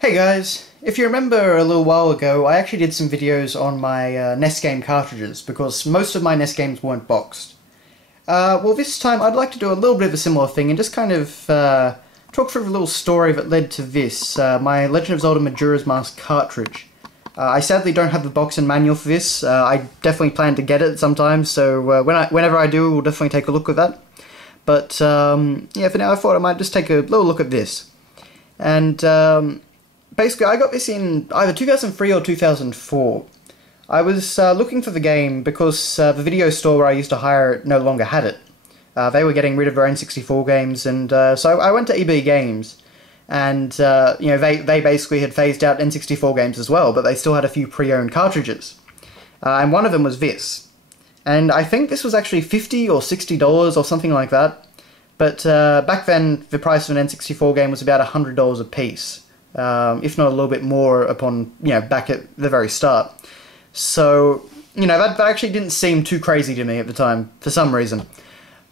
Hey guys, if you remember a little while ago, I actually did some videos on my NES game cartridges because most of my NES games weren't boxed. Well, this time I'd like to do a little bit of a similar thing and just kind of talk through a little story that led to this, my Legend of Zelda Majora's Mask cartridge. I sadly don't have the box and manual for this. I definitely plan to get it sometime, so whenever I do, we'll definitely take a look at that. But yeah, for now I thought I might just take a little look at this. And basically, I got this in either 2003 or 2004. I was looking for the game because the video store where I used to hire it no longer had it. They were getting rid of their N64 games, and so I went to EB Games, and you know, they basically had phased out N64 games as well, but they still had a few pre-owned cartridges. And one of them was this. And I think this was actually $50 or $60 or something like that. But back then, the price of an N64 game was about $100 a piece. If not a little bit more upon, back at the very start. So, that actually didn't seem too crazy to me at the time, for some reason.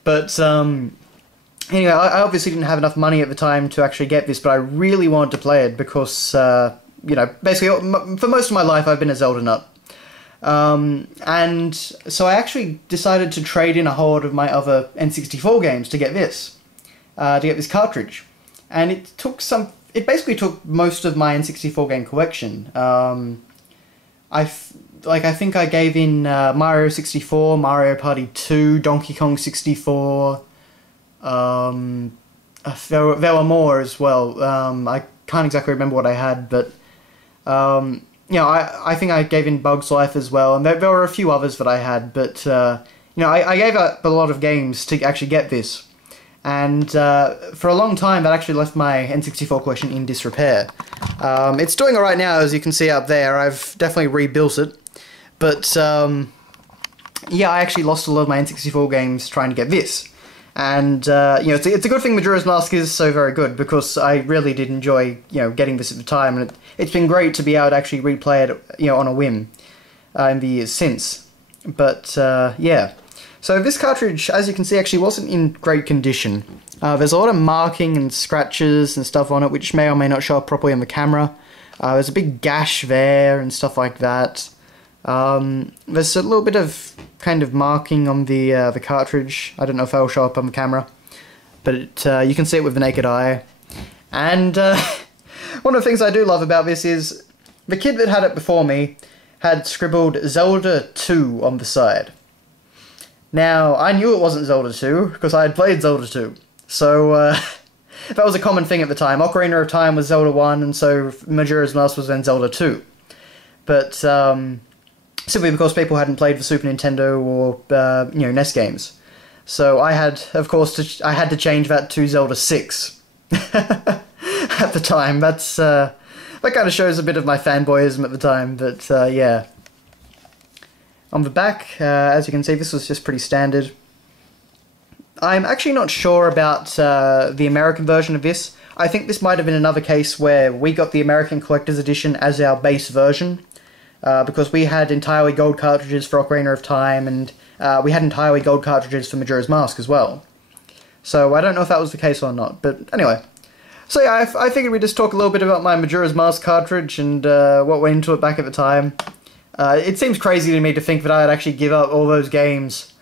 But, anyway, I obviously didn't have enough money at the time to actually get this, but I really wanted to play it because, basically, for most of my life I've been a Zelda nut. And so I actually decided to trade in a whole lot of my other N64 games to get this cartridge. And it basically took most of my N64 game collection. I think I gave in Mario 64, Mario Party 2, Donkey Kong 64. There were more as well. I can't exactly remember what I had, but I think I gave in Bugs Life as well, and there were a few others that I had. But I gave up a lot of games to actually get this. And for a long time, that actually left my N64 collection in disrepair. It's doing alright now, as you can see up there. I've definitely rebuilt it. But, yeah, I actually lost a lot of my N64 games trying to get this. And, it's a good thing Majora's Mask is so very good, because I really did enjoy, getting this at the time. And it's been great to be able to actually replay it, on a whim in the years since. But, yeah. So this cartridge, as you can see, actually wasn't in great condition. There's a lot of marking and scratches and stuff on it, which may or may not show up properly on the camera. There's a big gash there and stuff like that. There's a little bit of kind of marking on the cartridge. I don't know if that will show up on the camera, but you can see it with the naked eye. And one of the things I do love about this is the kid that had it before me had scribbled Zelda 2 on the side. Now, I knew it wasn't Zelda 2, because I had played Zelda 2. So, that was a common thing at the time. Ocarina of Time was Zelda 1, and so Majora's Mask was then Zelda 2. But, simply because people hadn't played the Super Nintendo or, NES games. So I had, of course, I had to change that to Zelda 6. At the time. That kind of shows a bit of my fanboyism at the time, but, yeah. On the back, as you can see, this was just pretty standard. I'm actually not sure about the American version of this. I think this might have been another case where we got the American Collector's Edition as our base version, because we had entirely gold cartridges for Ocarina of Time, and we had entirely gold cartridges for Majora's Mask as well. So I don't know if that was the case or not, but anyway. So yeah, I figured we'd just talk a little bit about my Majora's Mask cartridge and what went into it back at the time. It seems crazy to me to think that I'd actually give up all those games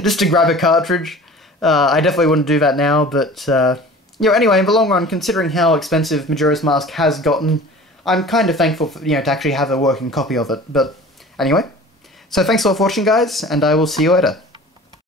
just to grab a cartridge. I definitely wouldn't do that now, but, anyway, in the long run, considering how expensive Majora's Mask has gotten, I'm kind of thankful for, to actually have a working copy of it. But, anyway, so thanks a lot for watching, guys, and I will see you later.